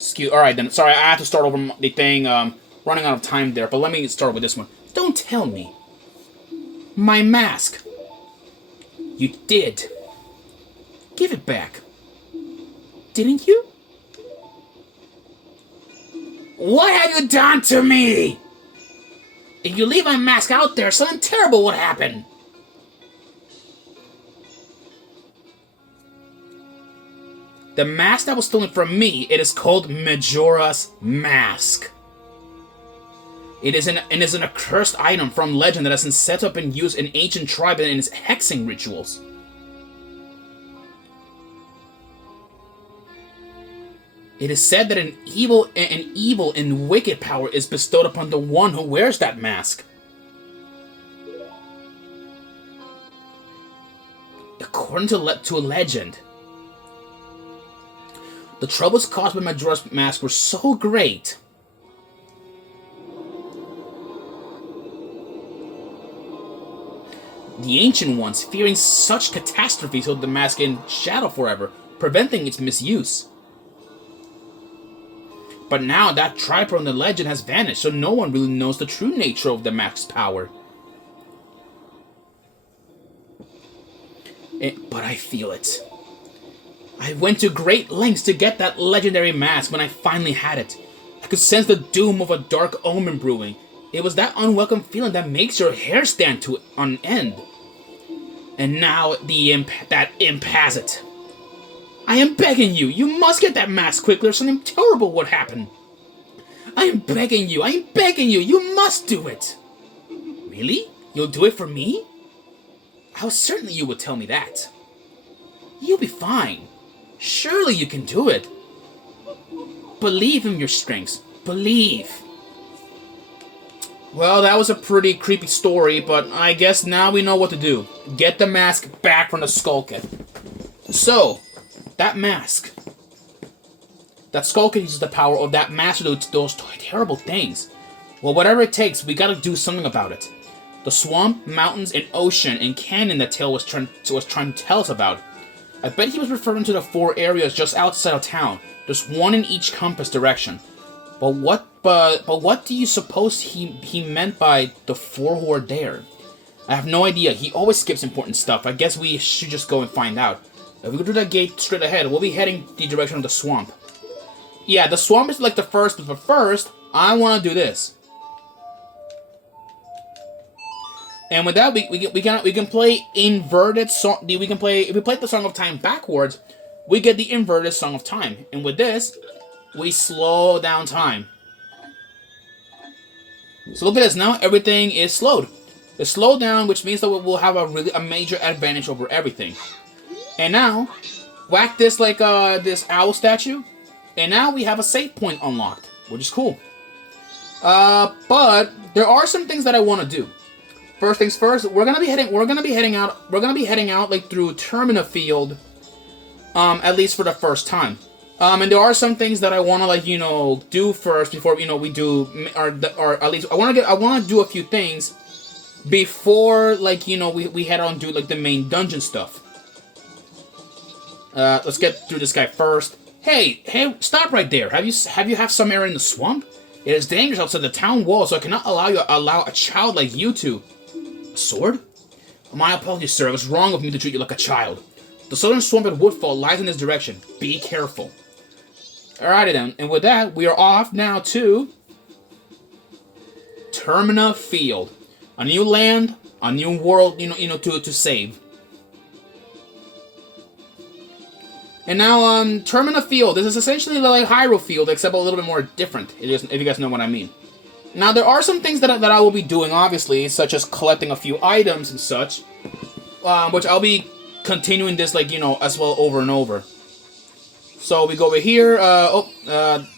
Alright then. Sorry, I have to start over the thing. Running out of time there. But let me start with this one. Don't tell me. My mask. You did. Give it back. Didn't you? What have you done to me? If you leave my mask out there, something terrible would happen. The mask that was stolen from me, it is called Majora's Mask. It is an accursed item from legend that has been set up and used in ancient tribes and in its hexing rituals. It is said that an evil and wicked power is bestowed upon the one who wears that mask. According to a legend, the troubles caused by Majora's Mask were so great the Ancient Ones, fearing such catastrophes, held the mask in shadow forever, preventing its misuse. But now that tribe from the legend has vanished, so no one really knows the true nature of the mask's power. But I feel it. I went to great lengths to get that legendary mask when I finally had it. I could sense the doom of a dark omen brewing. It was that unwelcome feeling that makes your hair stand on end. And now that imp has it. I am begging you, you must get that mask quickly or something terrible would happen. I am begging you, you must do it. Really? You'll do it for me? How certainly you would tell me that. You'll be fine. Surely you can do it. Believe in your strengths. Believe. Well, that was a pretty creepy story, but I guess now we know what to do. Get the mask back from the Skull Kid. So, that mask. That Skull Kid uses the power of that mask to do those terrible things. Well, whatever it takes, we gotta do something about it. The swamp, mountains, and ocean and canyon that Tail was trying to tell us about. I bet he was referring to the 4 areas just outside of town. There's one in each compass direction. But what do you suppose he meant by the 4 who are there? I have no idea. He always skips important stuff. I guess we should just go and find out. If we go through that gate straight ahead, we'll be heading the direction of the swamp. Yeah, the swamp is like the first, but first, I want to do this. And with that, we can play inverted song. We can play, if we play the Song of Time backwards, we get the inverted Song of Time. And with this, we slow down time. So look at this. Now everything is slowed. It's slowed down, which means that we'll have a major advantage over everything. And now, whack this like this owl statue, and now we have a save point unlocked, which is cool. But there are some things that I want to do. First things first, we're gonna be heading out like through Termina Field, at least for the first time. And there are some things that I want to do first before we do, or at least I want to do a few things before we head on to the main dungeon stuff. Let's get through this guy first. Hey, stop right there. Have you some area in the swamp? It is dangerous outside the town wall, so I cannot allow a child like you to. A sword? My apologies, sir. It was wrong of me to treat you like a child. The southern swamp at Woodfall lies in this direction. Be careful. Alrighty then, and with that, we are off now to Termina Field. A new land, a new world, to save. And now, Termina Field. This is essentially like Hyrule Field, except a little bit more different, if you guys know what I mean. Now, there are some things that I will be doing, obviously, such as collecting a few items and such, which I'll be continuing this, as well over and over. So, we go over here.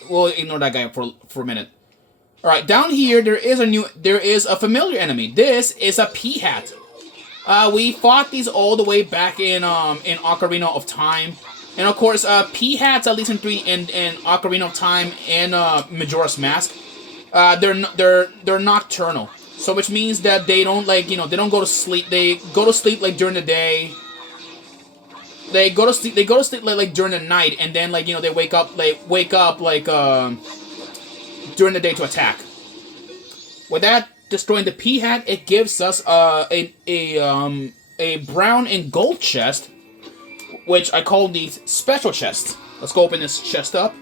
We'll ignore that guy for a minute. Alright, down here, there is a familiar enemy. This is a P-Hat. We fought these all the way back in Ocarina of Time. And of course, P-Hats, at least in Ocarina of Time and Majora's Mask, they're nocturnal. So which means that they don't they don't go to sleep. They go to sleep during the day. they go to sleep. They go to sleep like during the night, and then like they wake up like during the day to attack. With that destroying the P hat, it gives us a brown and gold chest, which I call the special chest. Let's go open this chest up.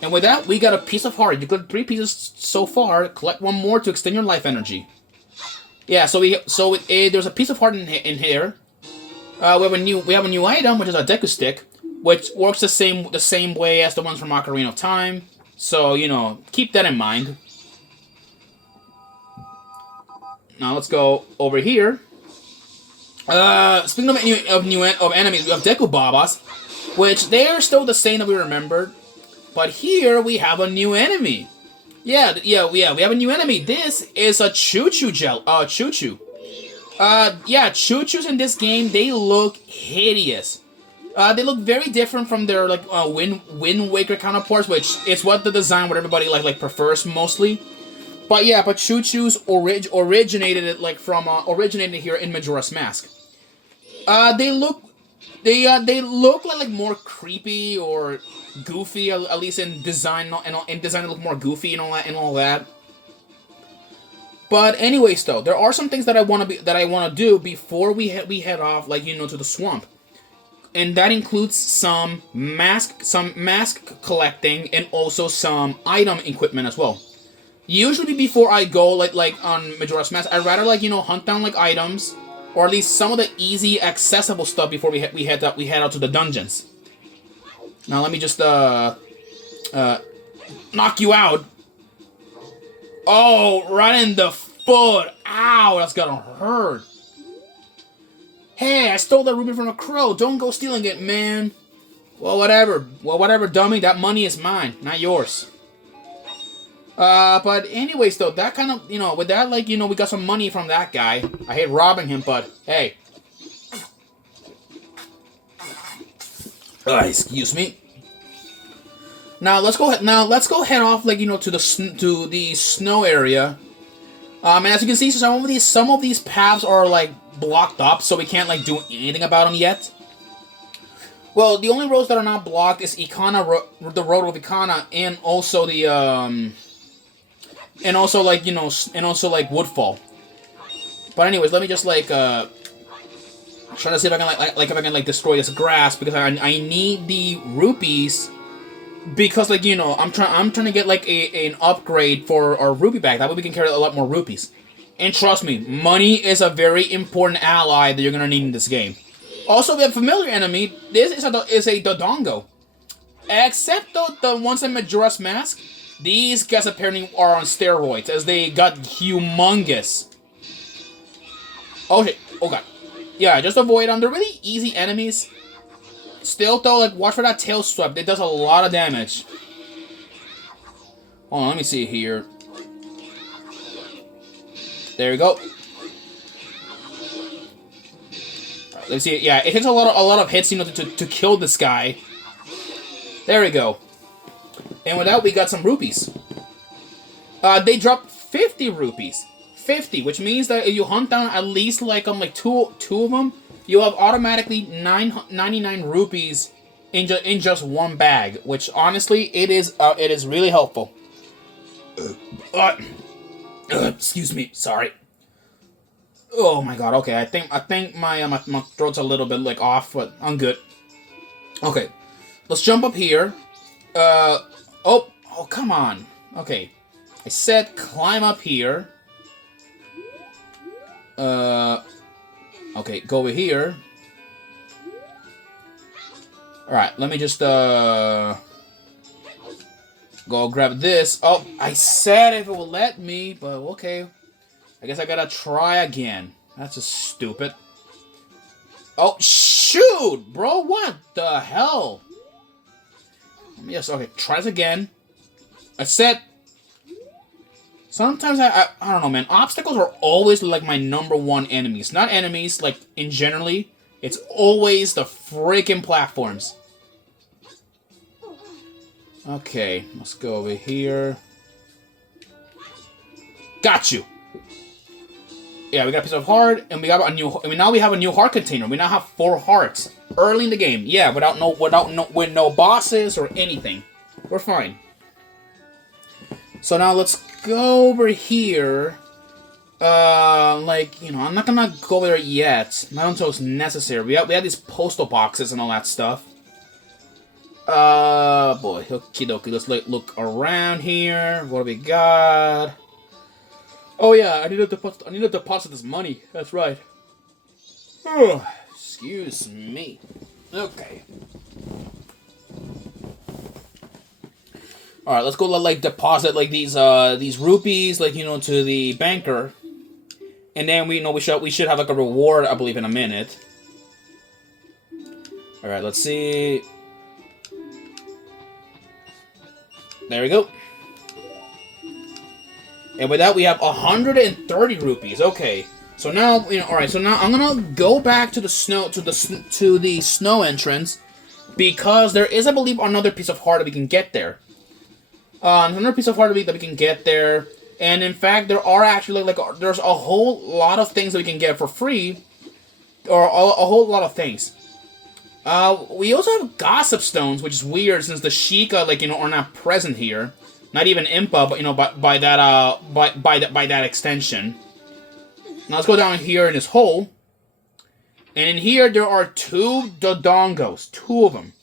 And with that, we got a piece of heart. You got 3 pieces so far. Collect 1 more to extend your life energy. Yeah, there's a piece of heart in here. We have a new item, which is a Deku stick, which works the same way as the ones from Ocarina of Time. So keep that in mind. Now let's go over here. Speaking of enemies, we have Deku Babas, which they are still the same that we remembered. But here we have a new enemy. We have a new enemy. This is a Choo-Choo Choo-Choo. Choo-Choos in this game, they look hideous. They look very different from their Wind Waker counterparts, which is what the design what everybody prefers mostly. But Choo-Choos originated here in Majora's Mask. They look like more creepy or goofy, at least in design. In design, they look more goofy and all that. But anyways, though, there are some things that I want to do before we head off, to the swamp, and that includes some mask collecting and also some item equipment as well. Usually, before I go like on Majora's Mask, I'd rather hunt down items, or at least some of the easy accessible stuff before we head out to the dungeons. Now let me just knock you out. Oh, right in the foot. Ow, that's gonna hurt. Hey, I stole that ruby from a crow. Don't go stealing it, man. Well, whatever, dummy. That money is mine, not yours. But anyways, though, that kind of, with that, we got some money from that guy. I hate robbing him, but hey. Excuse me. Now let's go head off to the snow area. And as you can see, some of these paths are blocked up, so we can't do anything about them yet. Well, the only roads that are not blocked is the road of Ikana, and also the Woodfall. But anyways, let me just try to see if I can destroy this grass, because I need the rupees. Because I'm trying to get an upgrade for our rupee bag. That way we can carry a lot more rupees. And trust me, money is a very important ally that you're gonna need in this game. Also, we have a familiar enemy. This is a Dodongo. Except the ones in Majora's Mask, these guys apparently are on steroids, as they got humongous. Oh shit! Oh god! Yeah, just avoid them. They're really easy enemies. Still, though, watch for that tail swipe. It does a lot of damage. Hold on, let me see here. There we go. Right, let's see. Yeah, it takes a lot of hits, to kill this guy. There we go. And with that, we got some rupees. They drop 50 rupees. 50, which means that if you hunt down at least two of them, you'll have automatically 99 rupees in just one bag, which honestly it is really helpful. Excuse me, sorry. Oh my god. Okay, I think my throat's a little bit off, but I'm good. Okay, let's jump up here. Oh come on. Okay, I said climb up here. Okay, go over here. Alright, let me just, go grab this. Oh, I said if it will let me, but okay. I guess I gotta try again. That's just stupid. Oh, shoot! Bro, what the hell? Let me just, okay, try this again. I said... Sometimes I don't know, man. Obstacles are always my #1 enemies. Not enemies, in generally. It's always the freaking platforms. Okay, let's go over here. Got you. Yeah, we got a piece of heart, and we got a new. I mean, now we have a new heart container. We now have 4 hearts early in the game. Yeah, with no bosses or anything. We're fine. So now let's go over here. Like, you know, I'm not gonna go there yet. Not until it's necessary. We have these postal boxes and all that stuff. Boy, okie dokie. Let's look around here. What do we got? Oh yeah, I need to deposit this money. That's right. Excuse me. Okay. All right, let's go like deposit like these rupees, like, you know, to the banker, and then we should have like a reward, I believe, in a minute. All right, let's see. There we go. And with that, we have 130 rupees. Okay, so now, you know, all right. So now I'm gonna go back to the snow entrance, because there is, I believe, another piece of heart that we can get there. Another piece of heart that we can get there, and in fact, there are actually there's a whole lot of things that we can get for free, or a whole lot of things. We also have gossip stones, which is weird since the Sheikah, like, you know, are not present here. Not even Impa, but, you know, by that extension. Now let's go down here in this hole. And in here there are 2 Dodongos, 2 of them.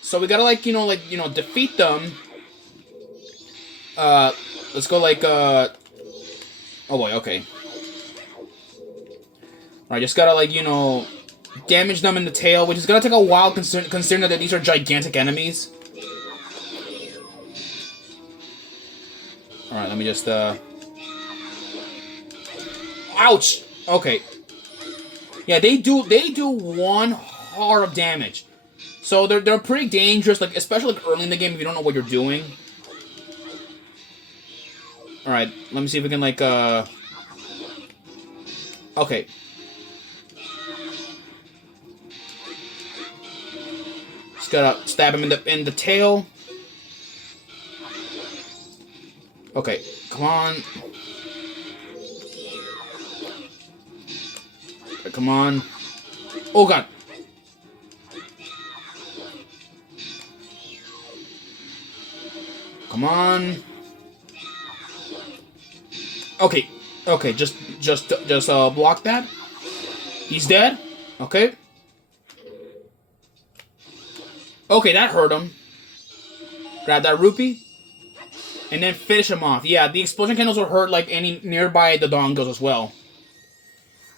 So we gotta defeat them. Let's go oh boy, okay. Alright, just gotta damage them in the tail, which is gonna take a while considering that these are gigantic enemies. Alright, let me just, ouch! Okay. Yeah, they do 1 heart of damage. So they're pretty dangerous, like, especially like early in the game if you don't know what you're doing. Alright, let me see if we can, okay. Just gotta stab him in the tail. Okay, come on. Okay, come on. Oh god. Come on. Okay. Okay, just block that. He's dead. Okay. Okay, that hurt him. Grab that rupee. And then finish him off. Yeah, the explosion candles will hurt like any nearby the Dongos as well.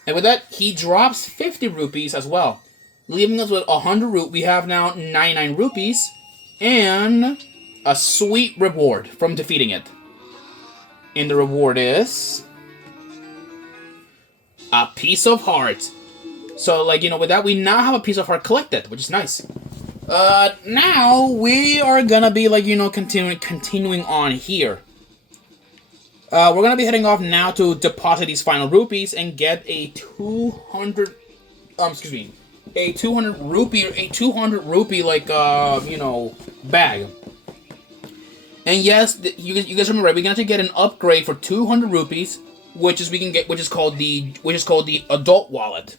And with that, he drops 50 rupees as well. Leaving us with 100 rupees. We have now 99 rupees. And a sweet reward from defeating it. And the reward is a piece of heart. So, with that, we now have a piece of heart collected, which is nice. Now we are gonna be continuing on here. We're gonna be heading off now to deposit these final rupees and get a 200 rupee bag. And yes, you guys remember, right? We're gonna have to get an upgrade for 200 rupees, which is called the adult wallet.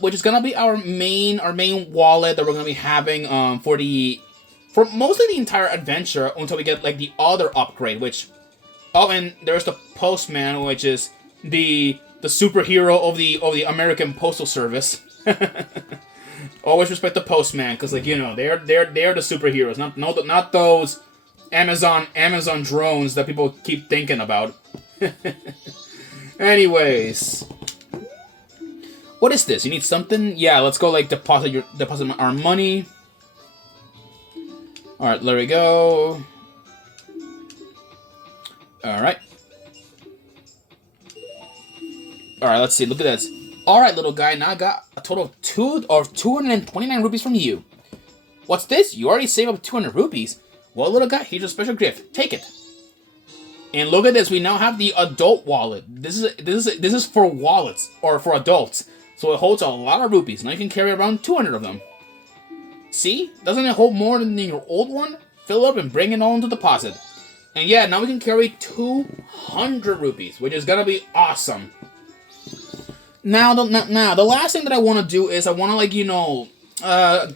Which is gonna be our main wallet that we're gonna be having for mostly the entire adventure until we get the other upgrade. And there's the postman, which is the superhero of the American Postal Service. Always respect the postman, because they're the superheroes, not those Amazon drones that people keep thinking about. Anyways. What is this? You need something? Yeah, let's go deposit our money. Alright, there we go. Alright. Alright, let's see. Look at this. Alright, little guy. Now I got a total of 229 rupees from you. What's this? You already saved up 200 rupees? Well, little guy, here's a special gift. Take it. And look at this. We now have the adult wallet. This is for wallets, or for adults. So it holds a lot of rupees. Now you can carry around 200 of them. See? Doesn't it hold more than your old one? Fill it up and bring it all into deposit. And yeah, now we can carry 200 rupees, which is gonna be awesome. Now, the last thing that I want to do is I want to, like,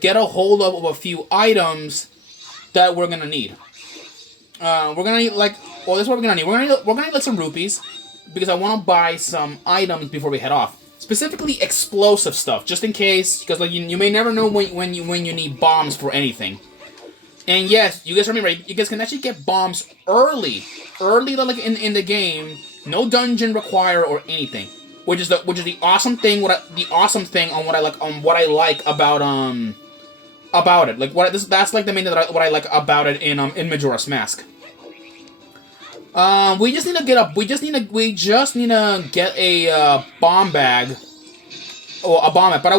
get a hold of a few items that we're gonna need. We're gonna need, like, well, this is what we're gonna need. We're gonna need like some rupees because I want to buy some items before we head off. Specifically, explosive stuff, just in case, because like you may never know when you need bombs for anything. And yes, you guys remember, you guys can actually get bombs early, like in the game. No dungeon require or anything, which is the awesome thing. The awesome thing on what I like about it. Like that's like the main thing what I like about it in Majora's Mask. We just need to get a bomb bag. Or a bomb bag, but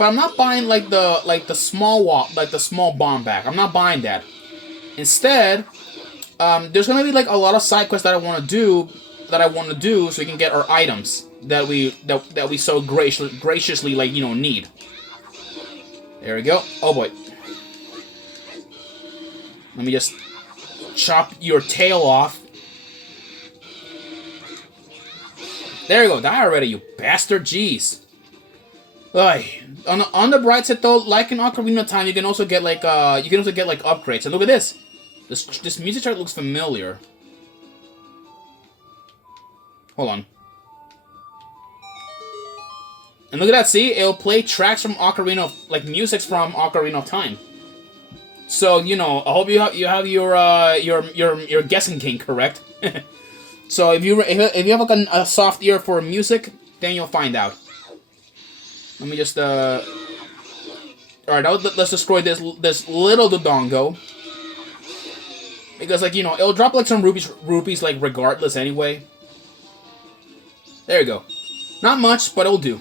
I'm not buying like the small bomb bag. I'm not buying that. Instead, there's gonna be like a lot of side quests that I want to do so we can get our items that we so graciously like need. There we go. Oh boy. Let me just chop your tail off. There you go. Die already, you bastard. Jeez. On the bright side though, like in Ocarina of Time, you can also get like upgrades. And look at this. This music chart looks familiar. Hold on. And look at that, see? It'll play tracks from music from Ocarina of Time. So, I hope you have your guessing game correct. So if you have like a soft ear for music, then you'll find out. Let me just alright, let's destroy this little Dodongo. Because it'll drop like some rupees like regardless anyway. There you go. Not much, but it'll do.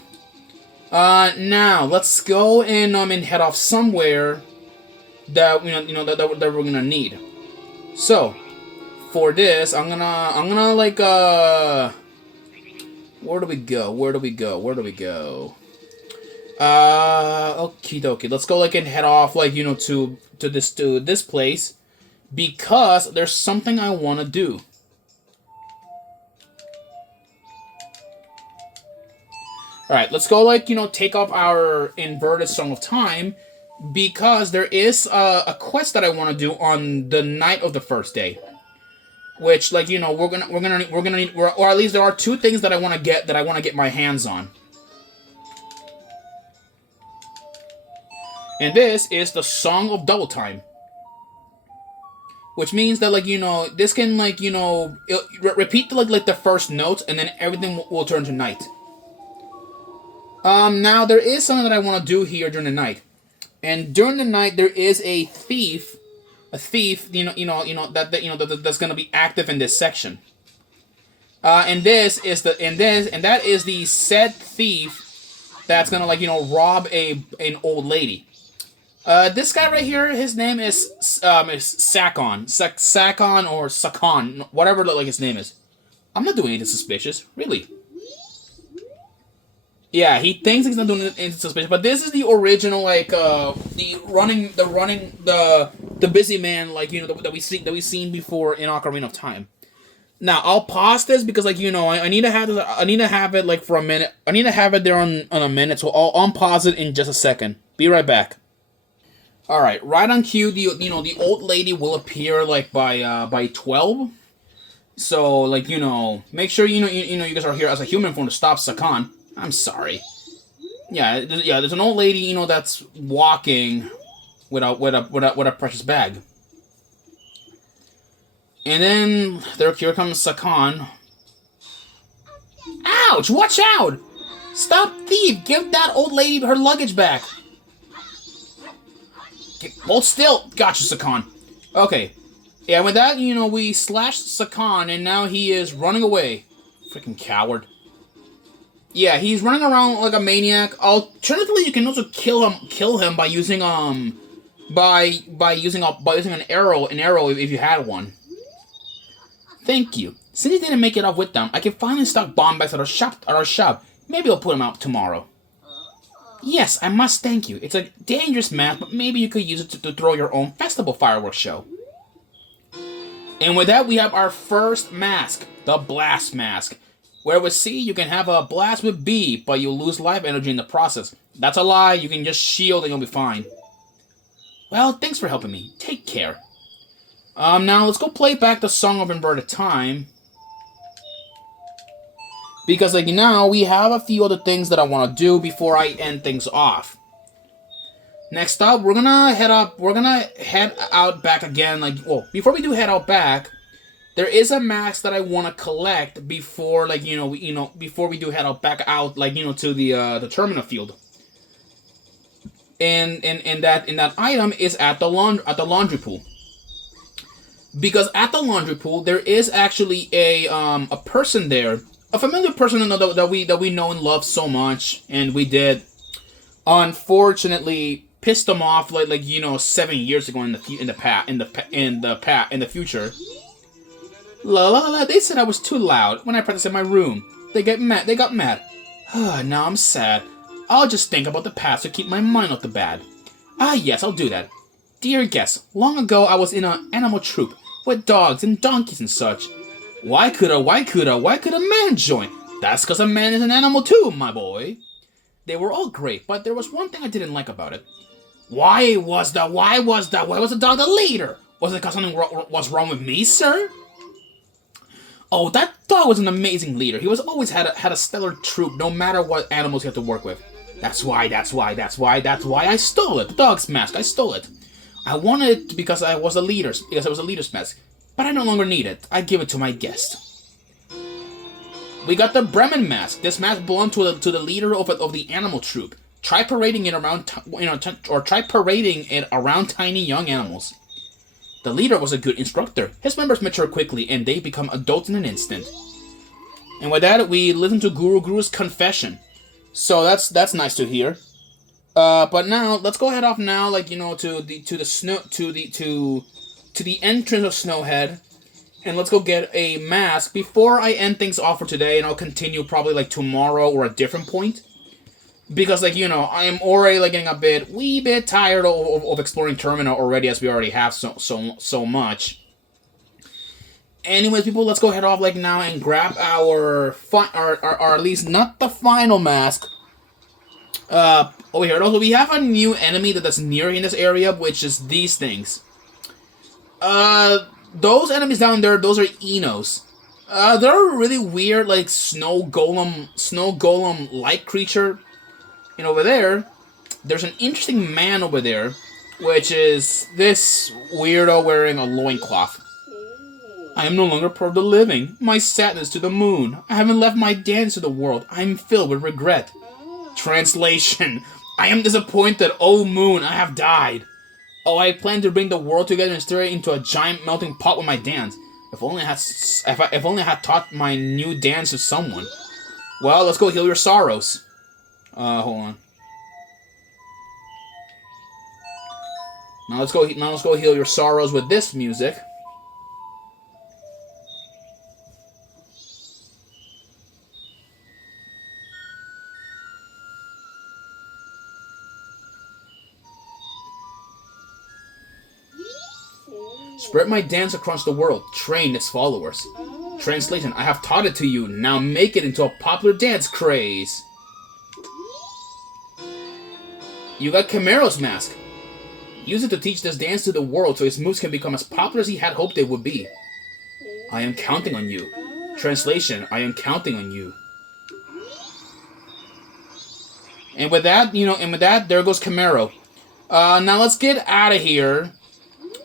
Now let's go and head off somewhere that that we're gonna need. So for this, I'm gonna like where do we go? Okie dokie. Let's go and head off to this place because there's something I want to do. Alright, let's go take off our inverted Song of Time because there is a quest that I want to do on the night of the first day. Which we're gonna need, or at least there are two things that I want to get my hands on. And this is the Song of Double Time. Which means that this can repeat the first notes and then everything will turn to night. Now there is something that I want to do here during the night. And during the night there is a thief that's going to be active in this section. And that is the said thief that's going to rob an old lady. This guy right here, his name is Sakon. Sakon or Sakon, whatever his name is. I'm not doing anything suspicious, really. Yeah, he thinks he's not doing anything suspicious, but this is the original the busy man that we've seen before in Ocarina of Time. Now I'll pause this because I need to have it for a minute. I need to have it there on a minute, so I'll unpause it in just a second. Be right back. All right, right on cue. The old lady will appear by 12. So make sure you guys are here as a human form to stop Sakon. I'm sorry. Yeah. There's an old lady that's walking with a precious bag. And then here comes Sakon. Ouch! Watch out! Stop, thief! Give that old lady her luggage back. Hold still! Gotcha, Sakon. Okay. Yeah, with that, we slashed Sakon, and now he is running away. Freaking coward. Yeah, he's running around like a maniac. Alternatively, you can also kill him by using by using an arrow if you had one. Thank you. Since he didn't make it off with them, I can finally stock bomb bags at our shop. Maybe I'll put them out tomorrow. Yes, I must thank you. It's a dangerous mask, but maybe you could use it to throw your own festival fireworks show. And with that, we have our first mask, the Blast Mask. Where with C, you can have a blast with B, but you'll lose life energy in the process. That's a lie, you can just shield and you'll be fine. Well, thanks for helping me. Take care. Now let's go play back the Song of Inverted Time. Because, like, now we have a few other things that I want to do before I end things off. Next up, we're gonna head out back again, like, well, before we do head out back, there is a mask that I want to collect before, like, before we do head out back out, like, to the terminal field. And that item is at the laundry pool. Because at the laundry pool, there is actually a person there, a familiar person that we know and love so much, and we did, unfortunately, pissed them off like 7 years ago in the future. La la la! They said I was too loud when I practiced in my room. They got mad. Now I'm sad. I'll just think about the past to keep my mind off the bad. Ah yes, I'll do that. Dear guests, long ago I was in an animal troupe with dogs and donkeys and such. Why could a man join? That's 'cause a man is an animal too, my boy. They were all great, but there was one thing I didn't like about it. Why was the dog the leader? Was it 'cause something was wrong with me, sir? Oh, that dog was an amazing leader. He was always had a stellar troop, no matter what animals he had to work with. That's why I stole it. The dog's mask, I stole it. I wanted it because I was a leader's mask, but I no longer need it. I give it to my guest. We got the Bremen mask. This mask belonged to the leader of the animal troop. Try parading it around, try parading it around tiny young animals. The leader was a good instructor. His members mature quickly, and they become adults in an instant. And with that, we listen to Guru's confession. So that's nice to hear. But now let's go head off now, like to the entrance of Snowhead, and let's go get a mask before I end things off for today, and I'll continue probably like tomorrow or a different point. Because, like, I am already, like, getting a wee bit tired of exploring Terminal already, as we already have so much. Anyways, people, let's go head off, like, now and grab our at least not the final mask. Over here. Also, we have a new enemy that's near in this area, which is these things. Those enemies down there, those are Enos. They're a really weird, like, snow golem-like creature. And over there, there's an interesting man over there, which is this weirdo wearing a loincloth. I am no longer part of the living. My sadness to the moon. I haven't left my dance to the world. I am filled with regret. Translation. I am disappointed, oh moon, I have died. Oh, I plan to bring the world together and stir it into a giant melting pot with my dance. If only I had taught my new dance to someone. Well, let's go heal your sorrows. Hold on. Now let's go heal your sorrows with this music. Spread my dance across the world. Train its followers. Translation, I have taught it to you. Now make it into a popular dance craze. You got Camaro's mask. Use it to teach this dance to the world so his moves can become as popular as he had hoped they would be. I am counting on you. Translation, I am counting on you. And with that, there goes Camaro. Now let's get out of here.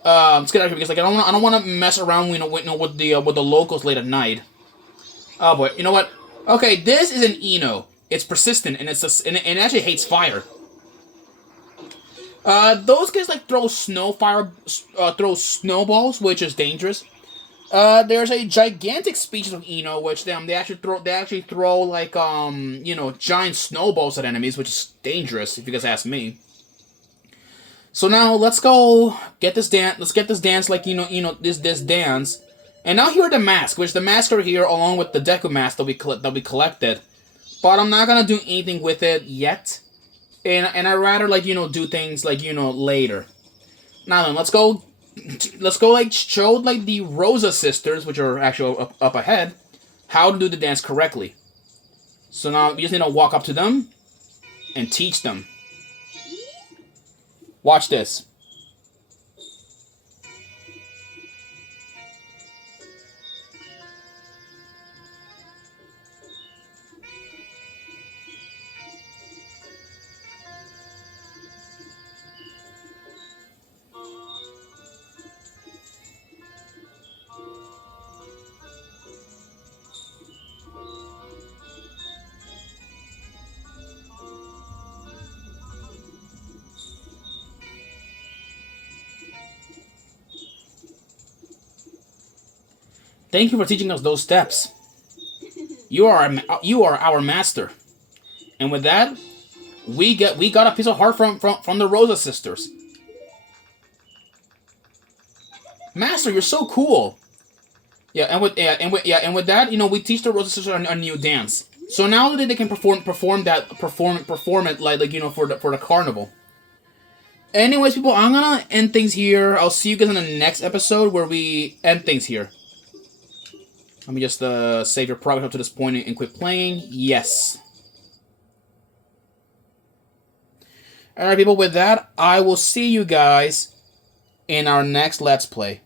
Let's get out of here because, like, I don't want to mess around, with the locals late at night. Oh boy, you know what? Okay, this is an Eno. It's persistent and it actually hates fire. Those guys like throw snowballs, which is dangerous. There's a gigantic species of Eno, which they actually throw like giant snowballs at enemies, which is dangerous if you guys ask me. So now let's go get this dance. Let's get this dance like this dance. And now here are the masks, which the masks are here along with the Deku mask that we collected. But I'm not gonna do anything with it yet. And I'd rather do things later. Now then, let's go let's go like show like the Rosa sisters, which are actually up ahead, how to do the dance correctly. So now you just need to walk up to them and teach them. Watch this. Thank you for teaching us those steps. You are our master. And with that, we got a piece of heart from the Rosa sisters. Master, you're so cool. Yeah, and with that, we teach the Rosa sisters a new dance. So now that they can perform it like for the carnival. Anyways, people, I'm gonna end things here. I'll see you guys in the next episode where we end things here. Let me just save your progress up to this point and quit playing. Yes. Alright, people, with that, I will see you guys in our next Let's Play.